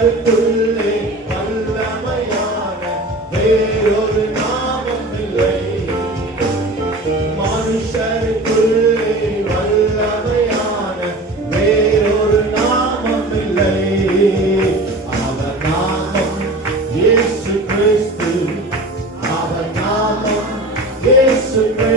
மனுஷருக்குள்ளே வல்லமையான வேறொரு நாமம் இல்லை. மனுஷருக்குள்ளே வல்லமையான வேறொரு நாமம் இல்லை. அவர் நாமம் இயேசு கிறிஸ்து. அவர் நாமம் இயேசு கிறிஸ்து.